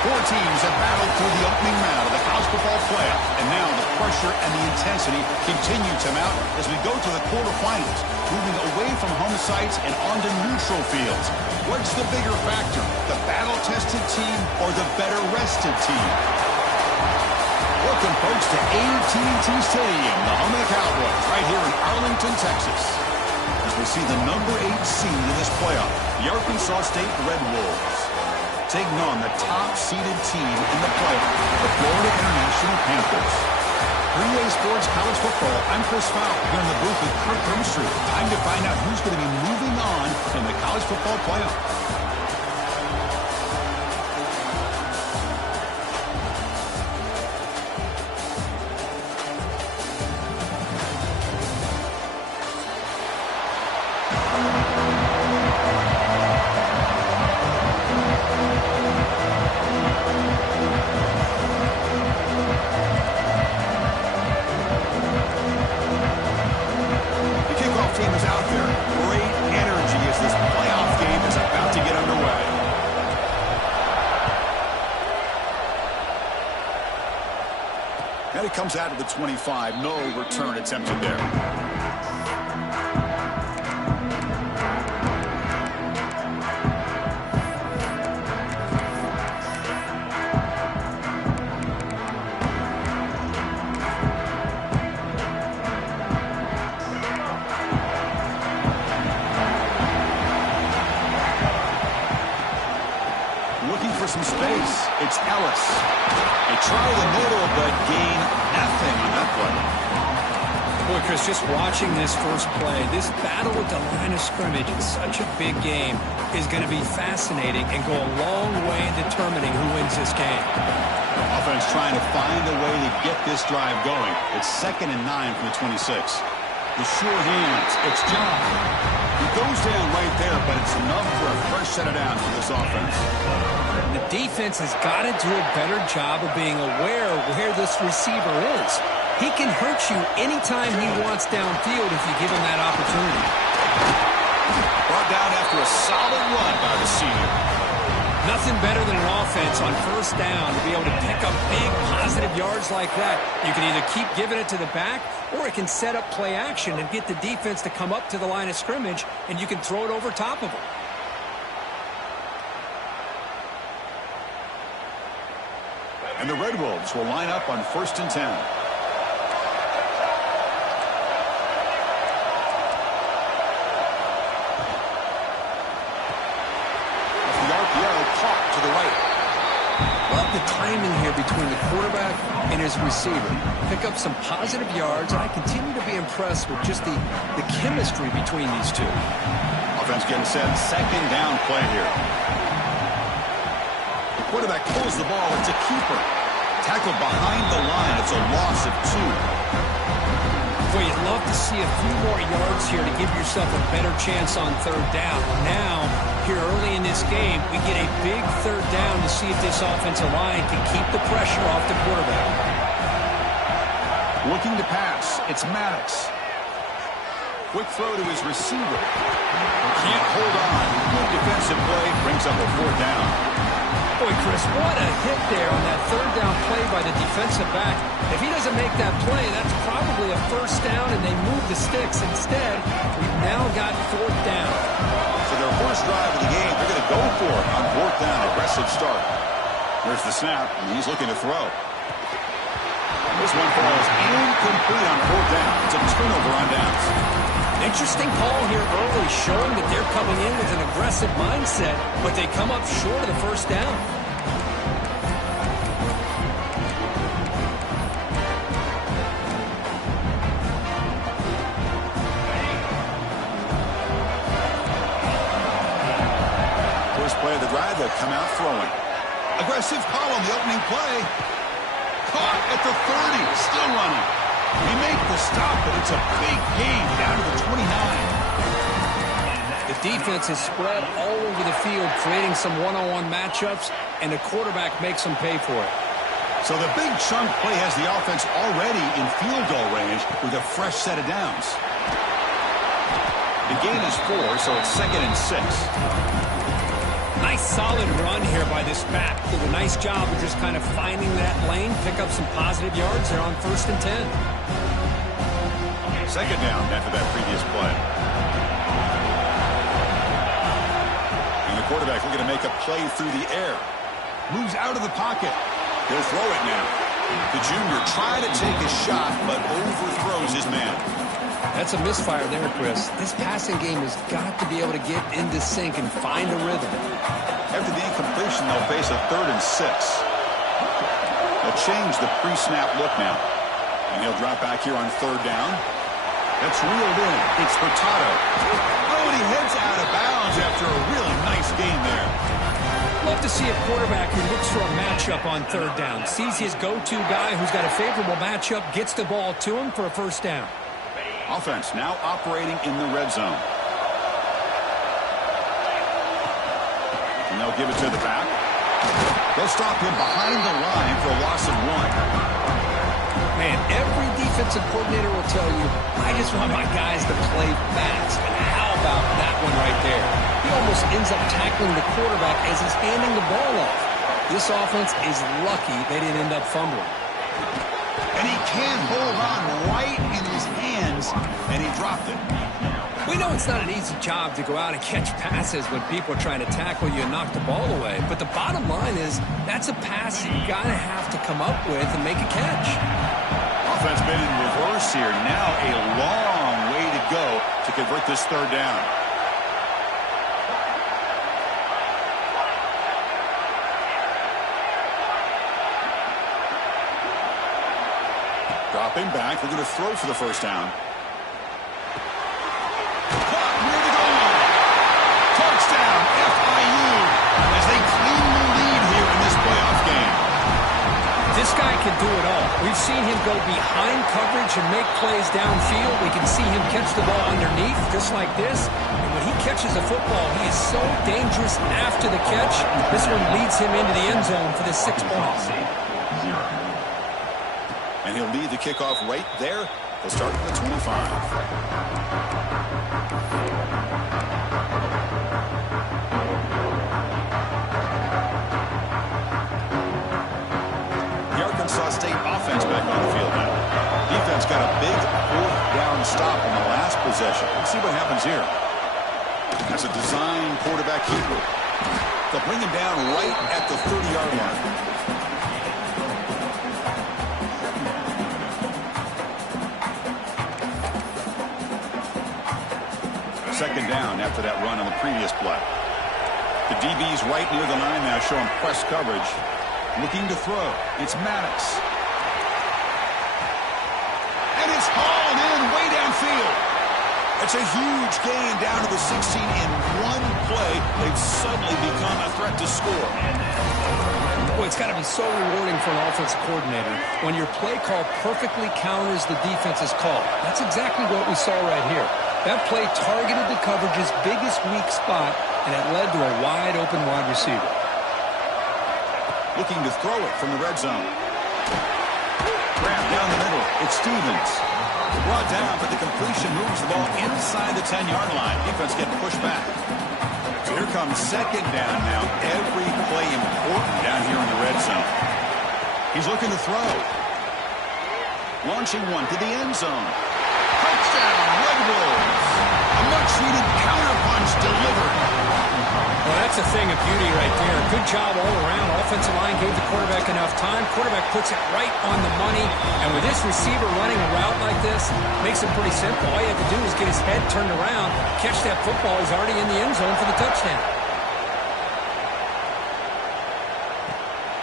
Four teams have battled through the opening round of the college football playoff, and now the pressure and the intensity continue to mount as we go to the quarterfinals, moving away from home sites and onto neutral fields. What's the bigger factor, the battle-tested team or the better-rested team? Welcome, folks, to AT&T Stadium, the home of the Cowboys, right here in Arlington, Texas, as we see the number 8 seed in this playoff, the Arkansas State Red Wolves, taking on the top-seeded team in the playoff, the Florida International Panthers. For EA Sports College Football, I'm Chris Fowler here in the booth with Kirk Grimstreet. Time to find out who's going to be moving on in the college football playoff. And it comes out of the 25. No return attempted there. Looking for some space. It's Ellis. They try the middle, but gain nothing on that play. Boy, Chris, just watching this first play, this battle with the line of scrimmage in such a big game is going to be fascinating and go a long way in determining who wins this game. Offense trying to find a way to get this drive going. It's 2nd and 9 from the 26. The sure hands. It's John. He goes down right there, but it's enough for a fresh set of downs for this offense. The defense has got to do a better job of being aware of where this receiver is. He can hurt you anytime he wants downfield if you give him that opportunity. Brought down after a solid run by the senior. Nothing better than an offense on first down to be able to pick up big positive yards like that. You can either keep giving it to the back, or it can set up play action and get the defense to come up to the line of scrimmage, and you can throw it over top of them. And the Red Wolves will line up on 1st and 10. The RPO caught to the right. Love the timing here between the quarterback and his receiver. Pick up some positive yards, and I continue to be impressed with just the chemistry between these two. Offense getting set. 2nd down play here. The quarterback pulls the ball. It's a keeper. Tackled behind the line. It's a loss of 2. Boy, you'd love to see a few more yards here to give yourself a better chance on 3rd down. Now, here early in this game, we get a big 3rd down to see if this offensive line can keep the pressure off the quarterback. Looking to pass. It's Maddox. Quick throw to his receiver. Can't hold on. Good defensive play. Brings up a 4th down. Boy, Chris, what a hit there on that 3rd down play by the defensive back. If he doesn't make that play, that's probably a 1st down, and they move the sticks. Instead, we've now got 4th down. So their first drive of the game, they're going to go for it on 4th down. Aggressive start. There's the snap, and he's looking to throw. This one falls incomplete on 4th down. It's a turnover on downs. Interesting call here early, showing that they're coming in with an aggressive mindset, but they come up short of the 1st down. First play of the drive, they'll come out throwing. Aggressive call on the opening play. Caught at the 30, still running. We make the stop, but it's a big gain down to the 29. The defense is spread all over the field, creating some one-on-one matchups, and the quarterback makes them pay for it. So the big chunk play has the offense already in field goal range with a fresh set of downs. The gain is 4, so it's 2nd and 6. Nice solid run here by this back. Did a nice job of just kind of finding that lane, pick up some positive yards there on 1st and 10. Second down after that previous play. And the quarterback looking to make a play through the air. Moves out of the pocket. He'll throw it now. The junior tried to take a shot, but overthrows his man. That's a misfire there, Chris. This passing game has got to be able to get into sync and find a rhythm. After the incompletion, they'll face a 3rd and 6. They'll change the pre-snap look now. And he'll drop back here on 3rd down. That's reeled in. It's Hurtado. Oh, and he heads out of bounds after a really nice game there. Love to see a quarterback who looks for a matchup on 3rd down. Sees his go-to guy who's got a favorable matchup, gets the ball to him for a 1st down. Offense now operating in the red zone. And they'll give it to the back. They'll stop him behind the line for a loss of 1. Man, every defensive coordinator will tell you, I just want my guys to play fast. And how about that one right there? He almost ends up tackling the quarterback as he's handing the ball off. This offense is lucky they didn't end up fumbling. And he can't hold on right in his hands, and he dropped it. We know it's not an easy job to go out and catch passes when people are trying to tackle you and knock the ball away. But the bottom line is that's a pass you got to have to come up with and make a catch. Offense been in reverse here. Now a long way to go to convert this 3rd down. Dropping back. They're going to throw for the 1st down. Caught near the goal line. Touchdown, FIU, as they claim the lead here in this playoff game. This guy can do it all. We've seen him go behind coverage and make plays downfield. We can see him catch the ball underneath, just like this. And when he catches a football, he is so dangerous after the catch. This one leads him into the end zone for the 6 points. And he'll lead the kickoff right there. He'll start at the 25. The Arkansas State offense back on the field now. Defense got a big 4th down stop on the last possession. Let's see what happens here. That's a design quarterback keeper. They'll bring him down right at the 30-yard line. Second down after that run on the previous play. The DB's right near the line now, showing press coverage. Looking to throw. It's Maddox. And it's hauled in way downfield. It's a huge gain down to the 16 in one play. They've suddenly become a threat to score. Boy, it's got to be so rewarding for an offensive coordinator when your play call perfectly counters the defense's call. That's exactly what we saw right here. That play targeted the coverage's biggest weak spot, and it led to a wide-open wide receiver. Looking to throw it from the red zone. Grab down the middle. It's Stevens. Brought down, but the completion moves the ball inside the 10-yard line. Defense getting pushed back. So here comes 2nd down now. Every play important down here in the red zone. He's looking to throw. Launching one to the end zone. Touchdown, Red Wolves. A much-needed counterpunch delivered. Well, that's a thing of beauty right there. Good job all around. Offensive line gave the quarterback enough time. Quarterback puts it right on the money. And with this receiver running a route like this, makes it pretty simple. All you have to do is get his head turned around, catch that football. He's already in the end zone for the touchdown.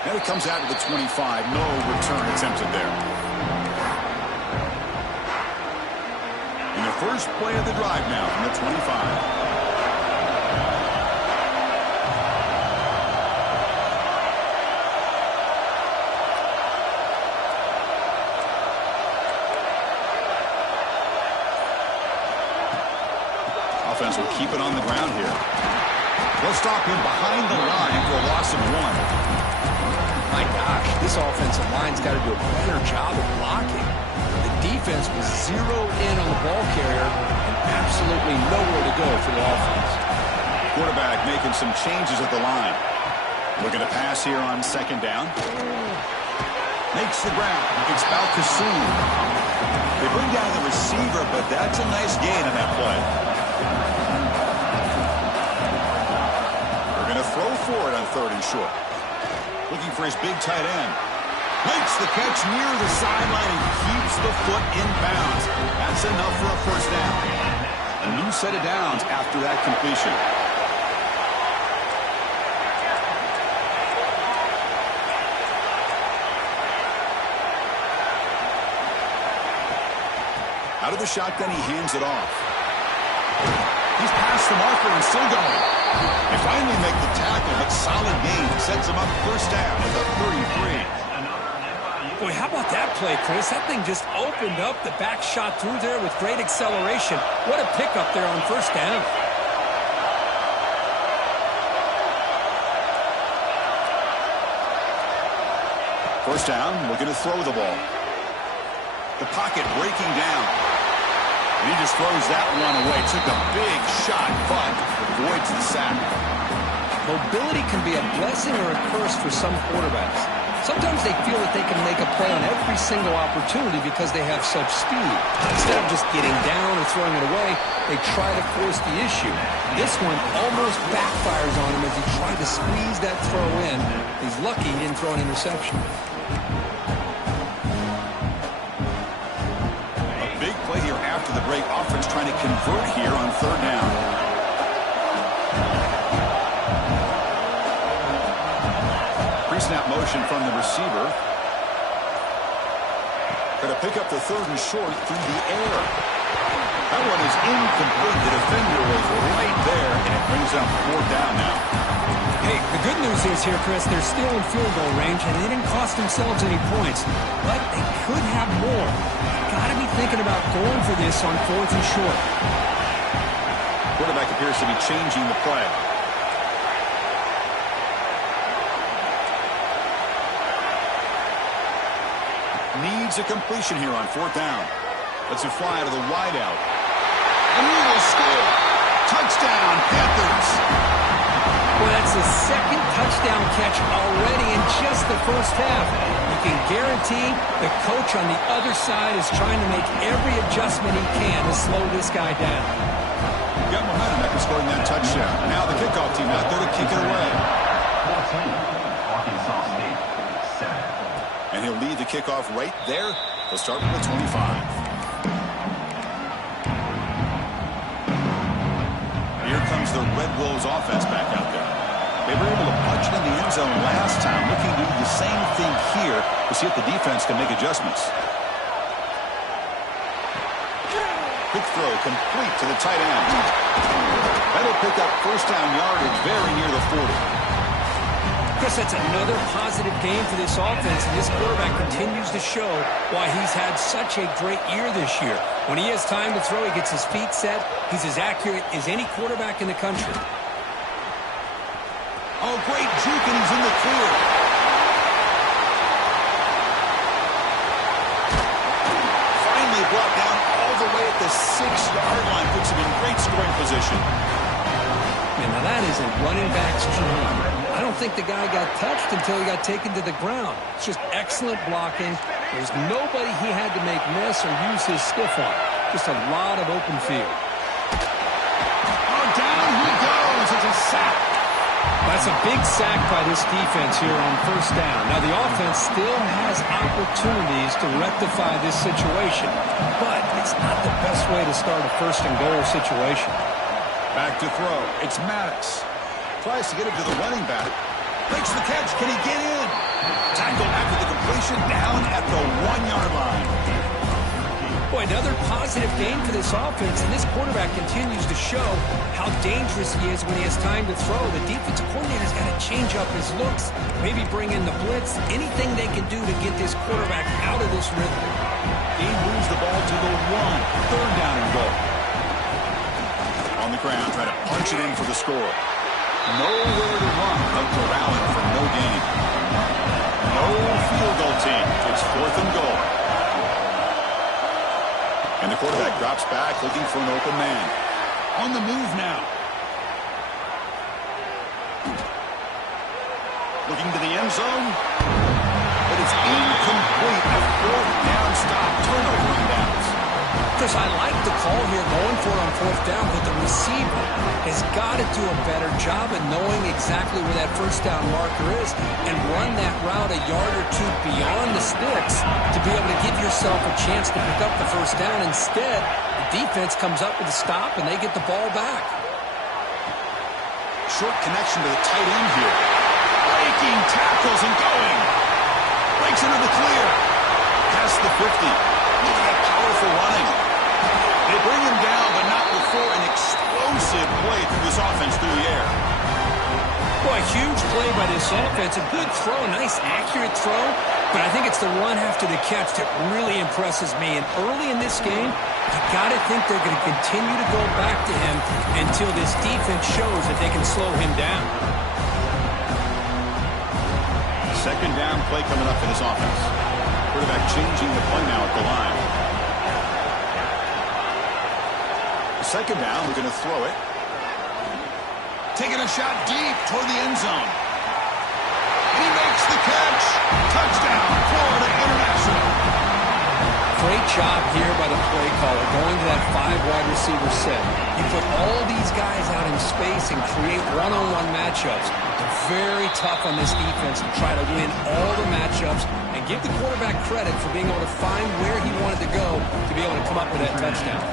Now he comes out to the 25. No return attempted there. And the first play of the drive now from the 25. Offense will keep it on the ground here. They'll stop him behind the line for a loss of 1. My gosh, this offensive line's got to do a better job of blocking. The defense was zeroed in on the ball carrier and absolutely nowhere to go for the offense. quarterback making some changes at the line. Looking to pass here on second down. Makes the ground. It's Balkasoon. They bring down the receiver, but that's a nice gain on that play. They're going to throw for it on 3rd and short. Looking for his big tight end. Makes the catch near the sideline and keeps the foot in bounds. That's enough for a first down. A new set of downs after that completion. Out of the shotgun, he hands it off. He's past the marker and still going. They finally make the tackle, but solid gain sets him up first down at the 33. Boy, how about that play, Chris? That thing just opened up. The back shot through there with great acceleration. What a pickup there on first down. First down, looking to throw the ball. The pocket breaking down. And he just throws that one away. Took a big shot, but avoids the sack. Mobility can be a blessing or a curse for some quarterbacks. Sometimes they feel that they can make a play on every single opportunity because they have such speed. Instead of just getting down or throwing it away, they try to force the issue. This one almost backfires on him as he tried to squeeze that throw in. He's lucky he didn't throw an interception. After the break, offense trying to convert here on 3rd down. Pre-snap motion from the receiver. Going to pick up the 3rd and short through the air. That one is incomplete. The defender was right there, and it brings up 4th down now. Hey, the good news is here, Chris, they're still in field goal range, and they didn't cost themselves any points. But they could have more. Got to be thinking about going for this on 4th and short. Quarterback appears to be changing the play. Needs a completion here on 4th down. Lets it fly out of the wideout. And he will score. Touchdown, Panthers. Well, that's the 2nd touchdown catch already in just the first half. You can guarantee the coach on the other side is trying to make every adjustment he can to slow this guy down. Got momentum after scoring that touchdown. Now the kickoff team out there to kick it away. And he'll lead the kickoff right there. He'll start with the 25. Here comes the Red Wolves offense back out there. They were able to punch it in the end zone last time, looking to do the same thing here to see if the defense can make adjustments. Quick throw complete to the tight end. That'll pick up first down yardage very near the 40. Chris, that's another positive game for this offense, and this quarterback continues to show why he's had such a great year this year. When he has time to throw, he gets his feet set. He's as accurate as any quarterback in the country. Oh, great juke, and he's in the clear. Finally brought down all the way at the 6-yard line. Puts him in great scoring position. And now that is a running back's dream. I don't think the guy got touched until he got taken to the ground. It's just excellent blocking. There's nobody he had to make miss or use his stiff on. Just a lot of open field. Oh, down he goes. It's a sack. That's a big sack by this defense here on first down. Now, the offense still has opportunities to rectify this situation, but it's not the best way to start a first-and-goal situation. Back to throw. It's Maddox. Tries to get it to the running back. Makes the catch. Can he get in? Tackled after the completion down at the 1-yard line. Boy, another positive game for this offense, and this quarterback continues to show how dangerous he is when he has time to throw. The defensive coordinator's got to change up his looks, maybe bring in the blitz, anything they can do to get this quarterback out of this rhythm. He moves the ball to the 1. 3rd down and goal. On the ground, trying to punch it in for the score. Nowhere to run, but corralling for no gain. No field goal team. It's 4th and goal. And the quarterback drops back, looking for an open man. On the move now. looking to the end zone. But it's incomplete. A fourth down stop. Turnover on downs. Chris, I like the call here going for it on fourth down, but the receiver has got to do a better job of knowing exactly where that first down marker is and run that route a yard or two beyond the sticks to be able to give yourself a chance to pick up the first down. Instead, the defense comes up with a stop and they get the ball back. Short connection to the tight end here. Breaking tackles and going. Breaks into the clear. Past the 50. Look at that powerful running. They bring him down, but not before an explosive play through this offense through the air. Well, a huge play by this offense. A good throw, a nice accurate throw. But I think it's the run after the catch that really impresses me. And early in this game, you got to think they're going to continue to go back to him until this defense shows that they can slow him down. Second down play coming up for this offense. Quarterback changing the play now at the line. Second down, we're going to throw it. Taking a shot deep toward the end zone. And he makes the catch. Touchdown, Florida International. Great job here by the play caller going to that 5 wide receiver set. You put all these guys out in space and create one-on-one matchups. Very tough on this defense to try to win all the matchups and give the quarterback credit for being able to find where he wanted to go to be able to come up with that touchdown.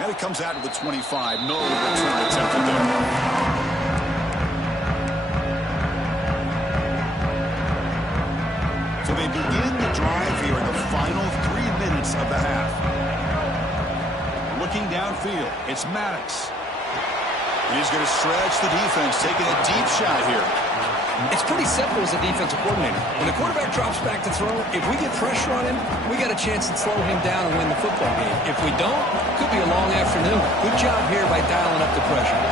And it comes out to the 25. No return attempted there. So they begin the drive here in the final 3 minutes of the half. Looking downfield, it's Maddox. He's going to stretch the defense, taking a deep shot here. It's pretty simple as a defensive coordinator. When the quarterback drops back to throw, if we get pressure on him, we got a chance to slow him down and win the football game. If we don't, it could be a long afternoon. Good job here by dialing up the pressure.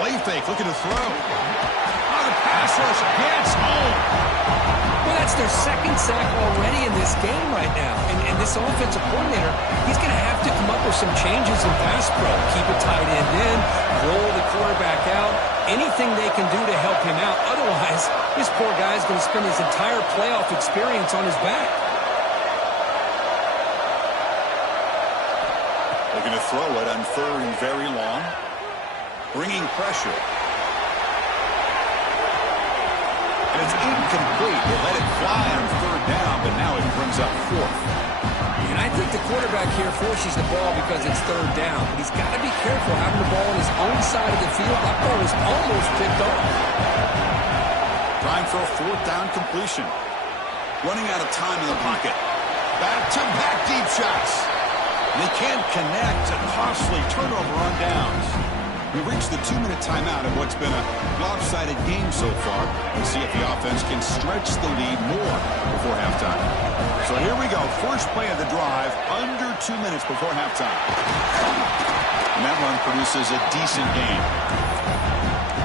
Play fake, looking to throw. On the pass rush, gets home. Well, that's their second sack already in this game right now. And this offensive coordinator, he's going to have to come up with some changes in pass pro. Keep a tight end in, roll the quarterback out, anything they can do to help him out. Otherwise, this poor guy's going to spend his entire playoff experience on his back. Looking to throw it on third and very long. Bringing pressure. And it's incomplete. They let it fly on third down, but now it brings up fourth. And I think the quarterback here forces the ball because it's third down. But he's got to be careful having the ball on his own side of the field. That ball was almost picked off. Trying for a fourth down completion. Running out of time in the pocket. Back-to-back deep shots. They can't connect. A costly turnover on downs. We've reached the 2-minute timeout of what's been a lopsided game so far. Let's see if the offense can stretch the lead more before halftime. So here we go. First play of the drive, under 2 minutes before halftime. And that run produces a decent gain.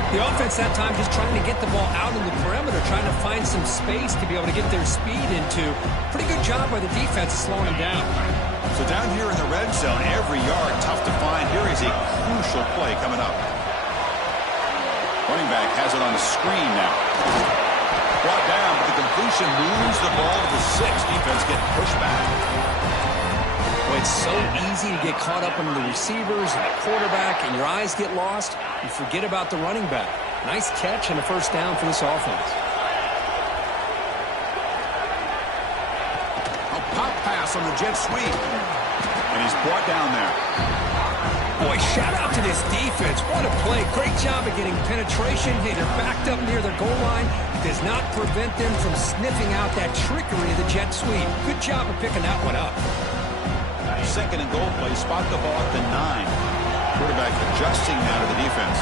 The offense that time just trying to get the ball out in the perimeter, trying to find some space to be able to get their speed into. Pretty good job by the defense slowing down. So down here in the red zone, every yard tough to find. Here is a crucial play coming up. Running back has it on the screen now. Brought down, but the completion moves the ball to the 6. Defense getting pushed back. Well, it's so easy to get caught up under the receivers and the quarterback, and your eyes get lost. You forget about the running back. Nice catch and a first down for this offense. Pop pass on the jet sweep. And he's brought down there. Boy, shout out to this defense. What a play. Great job of getting penetration. Hey, they're backed up near their goal line. It does not prevent them from sniffing out that trickery of the jet sweep. Good job of picking that one up. Second and goal play. Spot the ball at the 9. Quarterback adjusting now to the defense.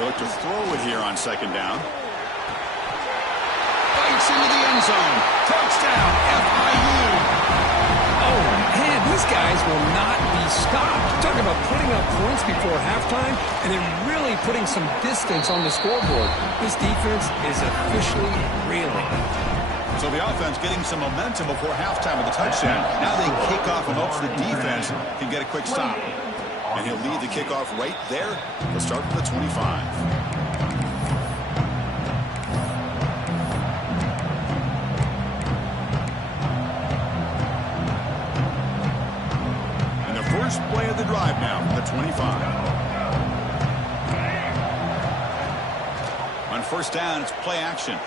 They look to throw it here on second down. Bites into the end zone. Touchdown, FIU. Oh, man, these guys will not be stopped. Talking about putting up points before halftime and then really putting some distance on the scoreboard. This defense is officially reeling. So the offense getting some momentum before halftime with the touchdown. Now they kick off and hopes the defense can get a quick stop. And he'll lead the kickoff right there. He'll start from the 25. First play of the drive now from the 25. On first down, it's play action.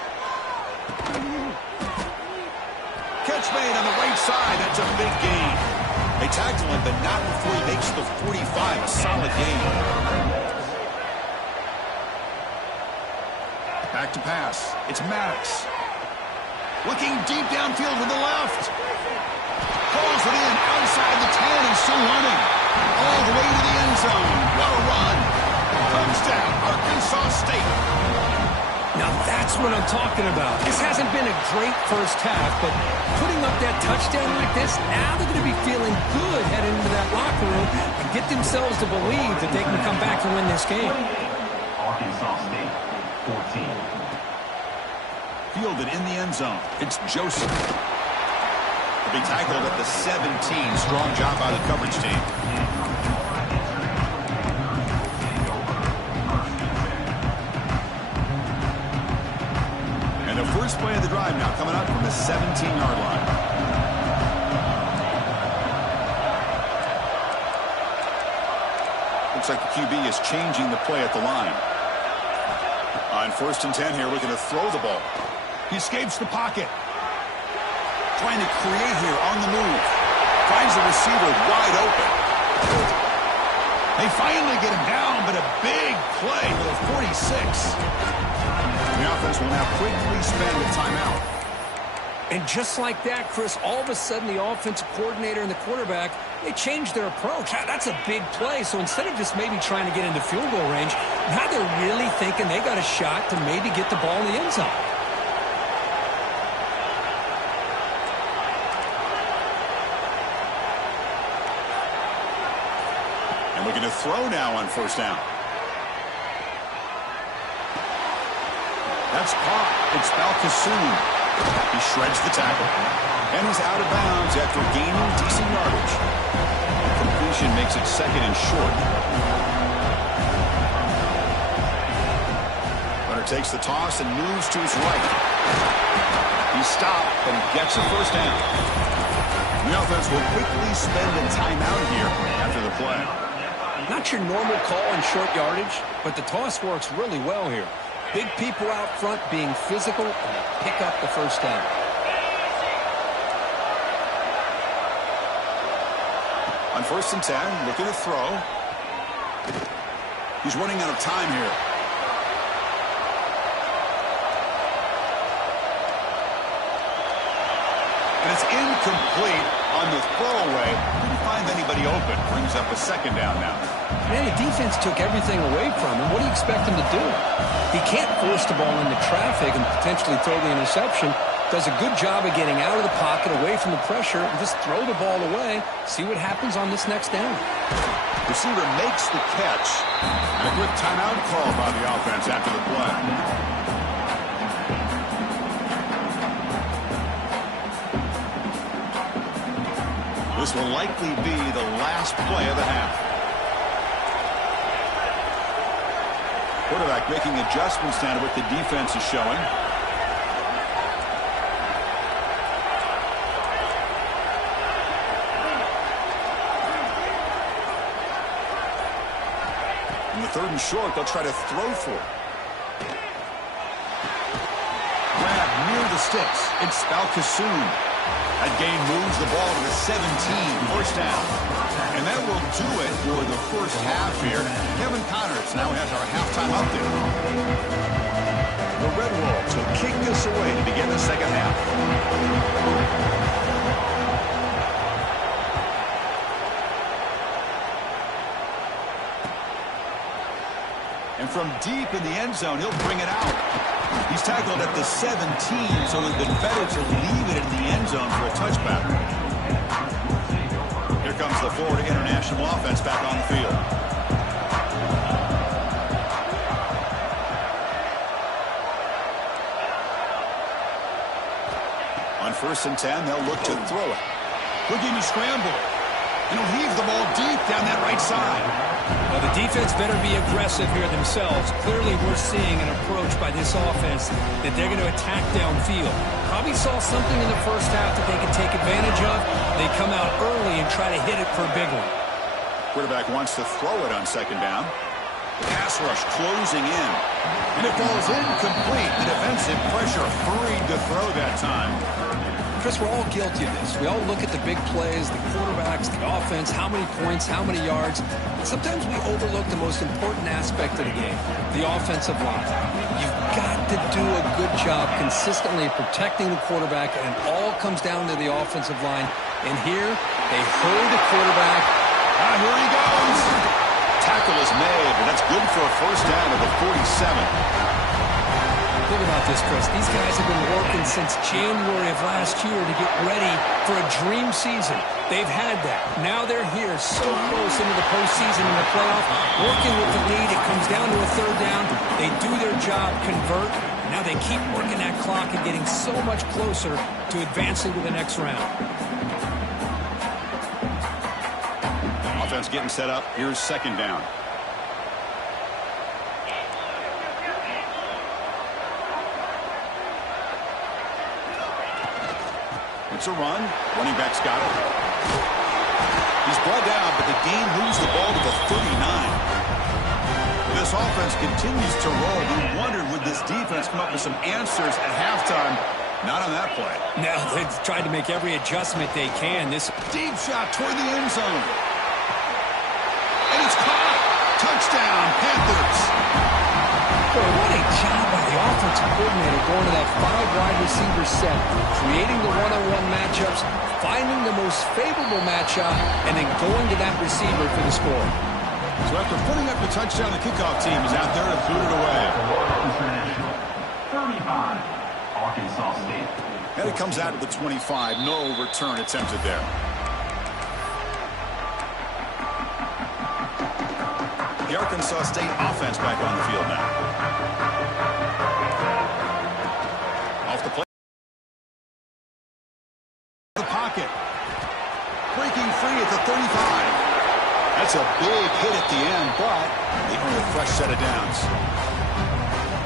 Catch made on the right side. That's a big gain. They tackle him, but not before he makes the 45. A solid gain. Back to pass. It's Maddox. Looking deep downfield with the left. Pulls it in outside the 10 and still running. All the way to the end zone. What a run. Touchdown, Arkansas State. Now that's what I'm talking about. This hasn't been a great first half, but putting up that touchdown like this, now they're going to be feeling good heading into that locker room and get themselves to believe that they can come back and win this game. Arkansas State, 14. Fielded in the end zone. It's Joseph. Be tackled at the 17. Strong job by the coverage team. And the first play of the drive now coming up from the 17-yard line. Looks like the QB is changing the play at the line. On first and 10 here, looking to throw the ball. He escapes the pocket. Trying to create here on the move. Finds the receiver wide open. They finally get him down, but a big play with a 46. The offense will now quickly spend a timeout. And just like that, Chris, all of a sudden the offensive coordinator and the quarterback, they changed their approach. That's a big play. So instead of just maybe trying to get into field goal range, now they're really thinking they got a shot to maybe get the ball in the end zone. Looking to throw now on first down. That's caught. It's Balcassoon. He shreds the tackle. And he's out of bounds after gaining decent yardage. The completion makes it second and short. Runner takes the toss and moves to his right. He stopped and gets a first down. The offense will quickly spend a timeout here after the play. Not your normal call in short yardage, but the toss works really well here. Big people out front being physical and pick up the first down. On first and 10, looking to throw. He's running out of time here. And it's incomplete on the throwaway. Didn't find anybody open. Brings up a second down now. Man, the defense took everything away from him. What do you expect him to do? He can't force the ball into traffic and potentially throw the interception. Does a good job of getting out of the pocket, away from the pressure, and just throw the ball away. See what happens on this next down. Receiver makes the catch. And a quick timeout call by the offense after the play. This will likely be the last play of the half. Quarterback making adjustments now to what the defense is showing. In the third and short, they'll try to throw for it. Grab near the sticks. It's Balcassoon. That gain moves the ball to the 17, first down. And that will do it for the first half here. Kevin Connors now has our halftime update. The Red Wolves will kick this away to begin the second half. And from deep in the end zone, he'll bring it out. He's tackled at the 17, so it would have been better to leave it in the end zone for a touchback. Here comes the Florida International offense back on the field. 1st and 10, they'll look to throw it. Looking to scramble. And he'll heave the ball deep down that right side. Well, the defense better be aggressive here themselves. Clearly, we're seeing an approach by this offense that they're going to attack downfield. Probably saw something in the first half that they could take advantage of. They come out early and try to hit it for a big one. Quarterback wants to throw it on 2nd down. Pass rush closing in. And it falls incomplete. The defensive pressure freed to throw that time. Chris, we're all guilty of this. We all look at the big plays, the quarterbacks, the offense, how many points, how many yards. Sometimes we overlook the most important aspect of the game, the offensive line. You've got to do a good job consistently protecting the quarterback, and it all comes down to the offensive line. And here, they hold the quarterback. Here he goes. Tackle is made, and that's good for a 1st down at the 47. Think about this, Chris. These guys have been working since January of last year to get ready for a dream season. They've had that. Now they're here so close into the postseason and the playoff, working with the lead. It comes down to a 3rd down. They do their job, convert. Now they keep working that clock and getting so much closer to advancing to the next round. Offense getting set up. Here's 2nd down. It's a run. Running back's got it. He's brought down, but the gain moves the ball to the 39. This offense continues to roll. We wondered, would this defense come up with some answers at halftime? Not on that play. No, they've tried to make every adjustment they can. This deep shot toward the end zone. And it's caught. Touchdown, Panthers. Boy, what a job by the offensive coordinator going to that 5-wide receiver set, creating the one-on-one matchups, finding the most favorable matchup, and then going to that receiver for the score. So after putting up the touchdown, the kickoff team is out there to boot it away. 35, Arkansas State. And it comes out at the 25. No return attempted there. The Arkansas State offense back on the field now. Off the play. The pocket. Breaking free at the 35. That's a big hit at the end, but they earn a fresh set of downs.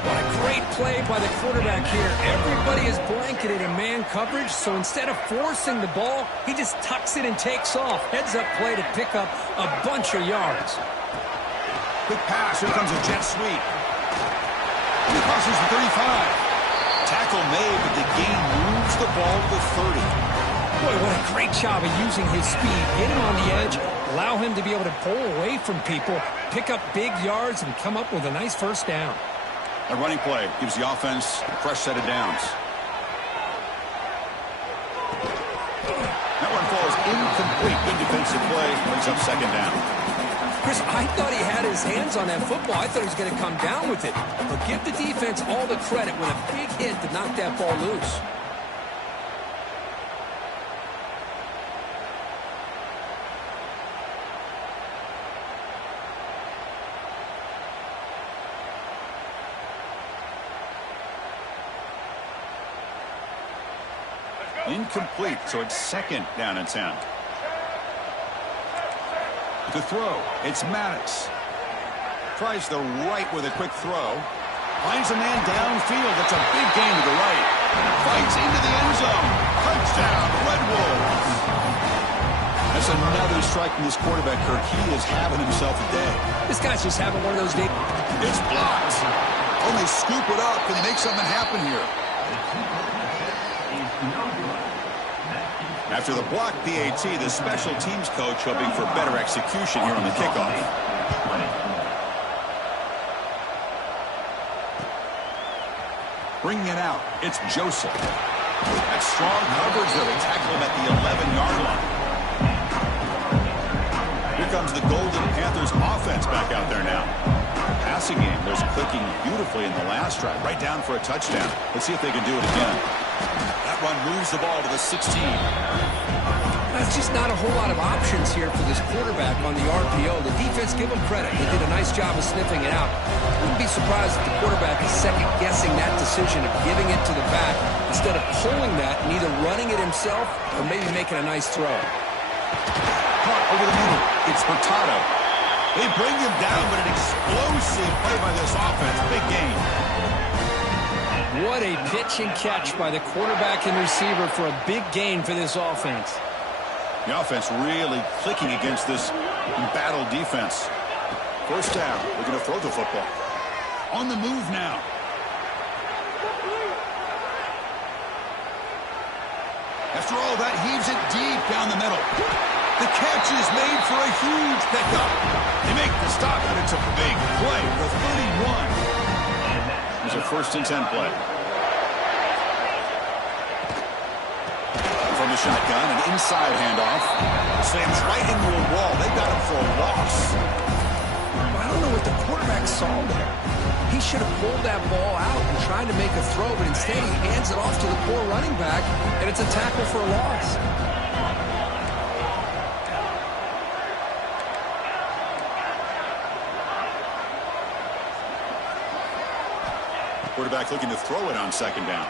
What a great play by the quarterback here. Everybody is blanketed in man coverage, so instead of forcing the ball, he just tucks it and takes off. Heads-up play to pick up a bunch of yards. Quick pass. Here comes a jet sweep. He crosses the 35. Tackle made, but the gain moves the ball to the 30. Boy, what a great job of using his speed. Get him on the edge, allow him to be able to pull away from people, pick up big yards, and come up with a nice 1st down. A running play gives the offense a fresh set of downs. That one falls incomplete. Good defensive play. Brings up 2nd down. Chris, I thought he had his hands on that football. I thought he was going to come down with it. But give the defense all the credit with a big hit to knock that ball loose. Incomplete, so it's 2nd down and 10. To throw, it's Maddox. Tries the right with a quick throw. Finds a man downfield. That's a big gain to the right. Fights into the end zone. Touchdown, Red Wolves. That's another strike from this quarterback, Kirk. He is having himself a day. This guy's just having one of those days. It's blocked. Oh, they scoop it up. Can they make something happen here? After the block PAT, the special teams coach hoping for better execution here on the kickoff. Bringing it out, it's Joseph. That's strong coverage there. They tackle him at the 11-yard line. Here comes the Golden Panthers offense back out there now. Passing game was clicking beautifully in the last drive, right down for a touchdown. Let's see if they can do it again. That one moves the ball to the 16. That's just not a whole lot of options here for this quarterback on the RPO. The defense, give them credit. They did a nice job of sniffing it out. I wouldn't be surprised if the quarterback is second-guessing that decision of giving it to the back instead of pulling that and either running it himself or maybe making a nice throw. Caught over the middle. It's Hurtado. They bring him down, but an explosive play by this offense. Big gain. What a pitch and catch by the quarterback and receiver for a big gain for this offense. The offense really clicking against this embattled defense. First down. They're going to throw the football. On the move now. After all that, heaves it deep down the middle. The catch is made for a huge pickup. They make the stop, and it's a big play. The 31. It's a 1st and 10 play. From the shotgun, an inside handoff. Slams right into a wall. They got him for a loss. I don't know what the quarterback saw there. He should have pulled that ball out and tried to make a throw, but instead he hands it off to the poor running back, and it's a tackle for a loss. Quarterback looking to throw it on 2nd down.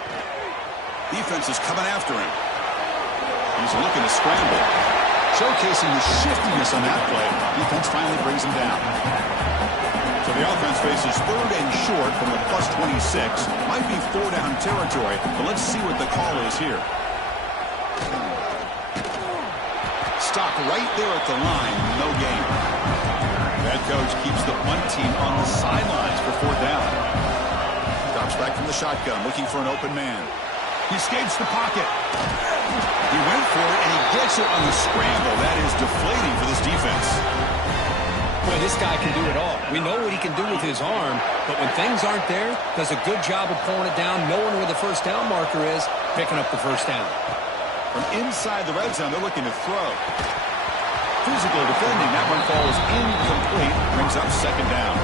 Defense is coming after him. He's looking to scramble. Showcasing the shiftiness on that play. Defense finally brings him down. So the offense faces 3rd and short from the +26. Might be 4-down territory, but let's see what the call is here. Stop right there at the line. No gain. Head coach keeps the punt team on the sidelines for 4th down. Drops back from the shotgun, looking for an open man. He escapes the pocket. He went for it, and he gets it on the scramble. That is deflating for this defense. Boy, this guy can do it all. We know what he can do with his arm, but when things aren't there, does a good job of pulling it down, knowing where the 1st down marker is, picking up the 1st down. From inside the red zone, they're looking to throw. Physical defending. That one falls incomplete. Brings up 2nd down.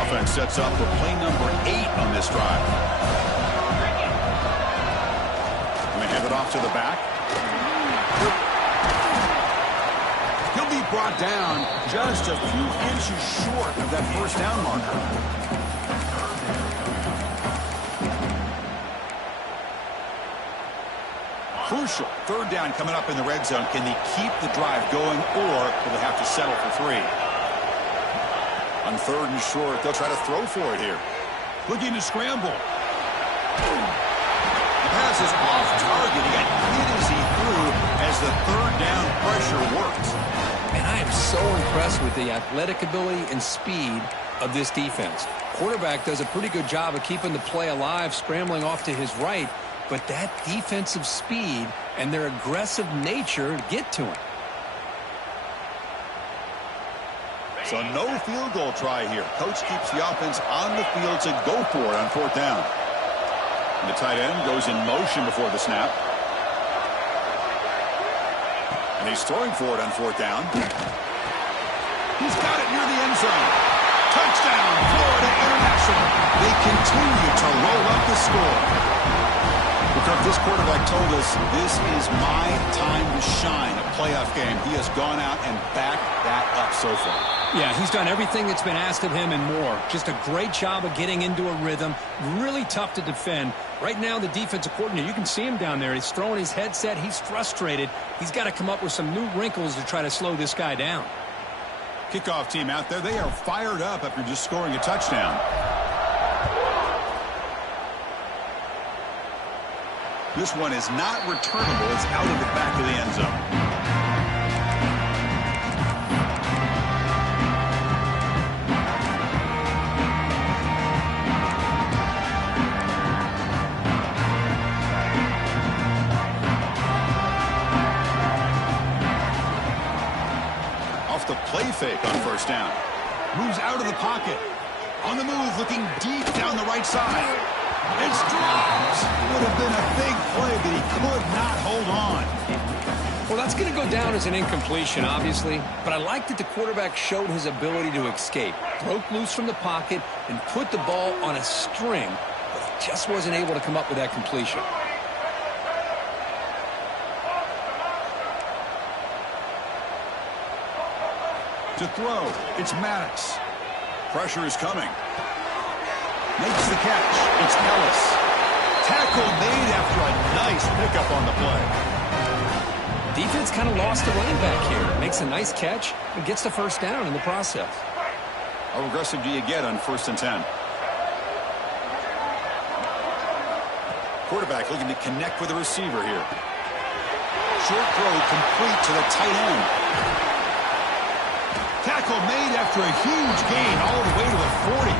Offense sets up for play number 8 on this drive. Going to hand it off to the back. He'll be brought down just a few inches short of that 1st down marker. Crucial 3rd down coming up in the red zone. Can they keep the drive going, or will they have to settle for 3? On 3rd and short, they'll try to throw for it here. Looking to scramble. The pass is off target. He got hit as he threw as the 3rd down pressure worked. And I am so impressed with the athletic ability and speed of this defense. Quarterback does a pretty good job of keeping the play alive, scrambling off to his right, but that defensive speed and their aggressive nature get to him. So no field goal try here. Coach keeps the offense on the field to go for it on 4th down. And the tight end goes in motion before the snap. And he's throwing for it on 4th down. He's got it near the end zone. Touchdown, Florida International. They continue to roll up the score. Because this quarterback told us this is my time to shine, a playoff game. He has gone out and backed that up so far. Yeah, he's done everything that's been asked of him and more. Just a great job of getting into a rhythm. Really tough to defend. Right now, the defensive coordinator, you can see him down there. He's throwing his headset. He's frustrated. He's got to come up with some new wrinkles to try to slow this guy down. Kickoff team out there. They are fired up after just scoring a touchdown. This one is not returnable. It's out of the back of the end zone. Off the play fake on 1st down. Moves out of the pocket. On the move, looking deep down the right side. It's dropped. Would have been a big play, but he could not hold on. Well, that's going to go down as an incompletion, obviously, but I like that the quarterback showed his ability to escape, broke loose from the pocket, and put the ball on a string, but he just wasn't able to come up with that completion. To throw, it's Maddox. Pressure is coming. Makes the catch. It's Ellis. Tackle made after a nice pickup on the play. Defense kind of lost the running back here. Makes a nice catch and gets the first down in the process. How aggressive do you get on 1st and 10? Quarterback looking to connect with the receiver here. Short throw complete to the tight end. Tackle made after a huge gain all the way to the 40.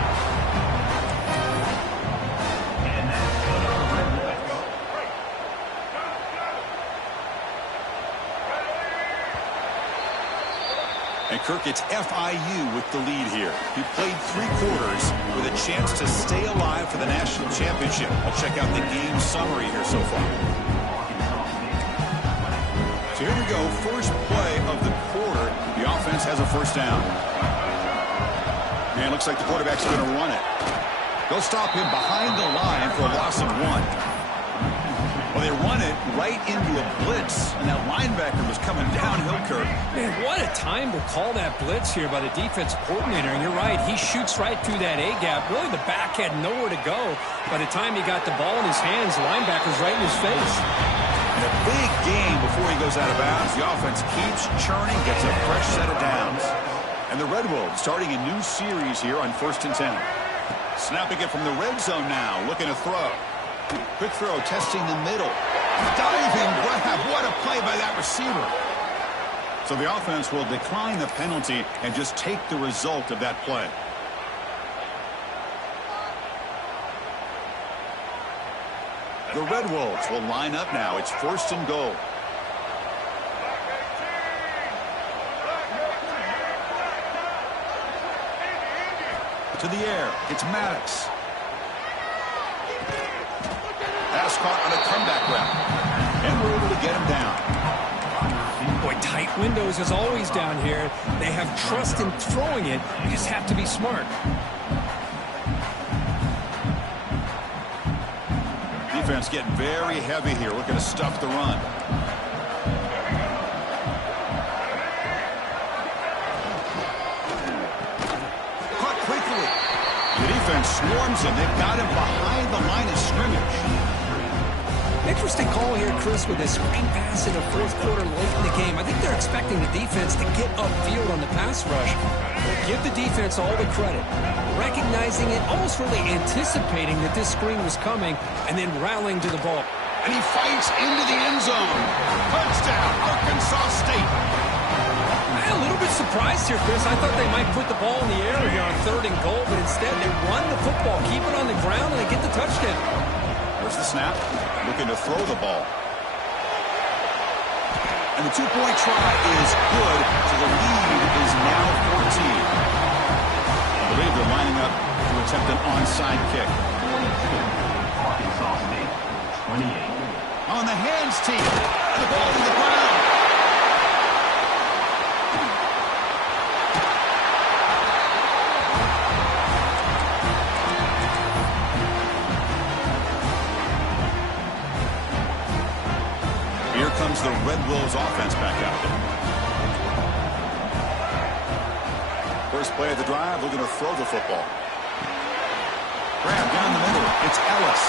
And Kirk, it's FIU with the lead here. He played 3 quarters with a chance to stay alive for the national championship. I'll check out the game summary here so far. So here we go. First play of the quarter. The offense has a first down. Man, looks like the quarterback's going to run it. They'll stop him behind the line for a loss of 1. Well, they run it right into a blitz, and that linebacker was coming downhill, Kirk. Man, what a time to call that blitz here by the defense coordinator. And you're right, he shoots right through that A-gap. Really, the back had nowhere to go. By the time he got the ball in his hands, the linebacker's right in his face. And a big gain before he goes out of bounds. The offense keeps churning, gets a fresh set of downs. And the Red Wolves starting a new series here on 1st and 10. Snapping it from the red zone now, looking to throw. Quick throw, testing the middle. Diving grab. What a play by that receiver. So the offense will decline the penalty and just take the result of that play. The Red Wolves will line up now. It's 1st and goal. To the air. It's Maddox. Pass caught on a comeback route. And we're able to get him down. Boy, tight windows as always down here. They have trust in throwing it. You just have to be smart. Defense getting very heavy here. Looking to stuff the run. Caught quickly. The defense swarms him. They've got him behind the line of scrimmage. Interesting call here, Chris, with this screen pass in the 4th quarter late in the game. I think they're expecting the defense to get upfield on the pass rush. Give the defense all the credit. Recognizing it, almost really anticipating that this screen was coming, and then rallying to the ball. And he fights into the end zone. Touchdown, Arkansas State. I'm a little bit surprised here, Chris. I thought they might put the ball in the air here on 3rd and goal, but instead they run the football, keep it on the ground, and they get the touchdown. Where's the snap? Looking to throw the ball. And the 2-point try is good, so the lead is now 14. I believe they're lining up to attempt an onside kick. Arkansas State, 28. On the hands team. The ball to the ground. Comes the Red Wolves offense back out there. First play of the drive, looking to throw the football. Grab down the middle. It's Ellis.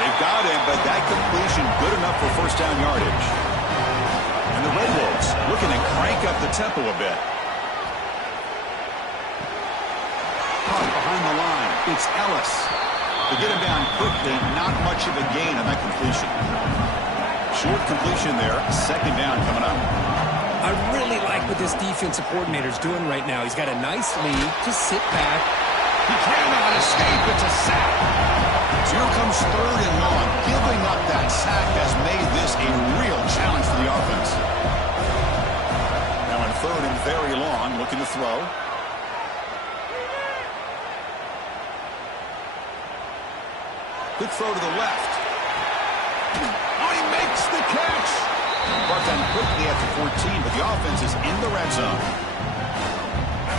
They've got him, but that completion good enough for first down yardage. And the Red Wolves looking to crank up the tempo a bit. Caught behind the line. It's Ellis. They get him down quickly. Not much of a gain on that completion. Short completion there. 2nd down coming up. I really like what this defensive coordinator's doing right now. He's got a nice lead. Just sit back. He cannot escape. It's a sack. So here comes 3rd and long. Giving up that sack has made this a real challenge for the offense. Now on 3rd and very long, looking to throw. Quick throw to the left. Makes the catch. Brought down quickly after 14, but the offense is in the red zone.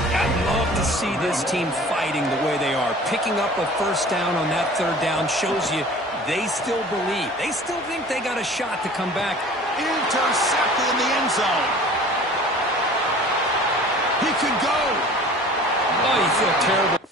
I'd love to see this team fighting the way they are. Picking up a first down on that 3rd down shows you they still believe. They still think they got a shot to come back. Intercepted in the end zone. He could go. Oh, Oh, you feel terrible.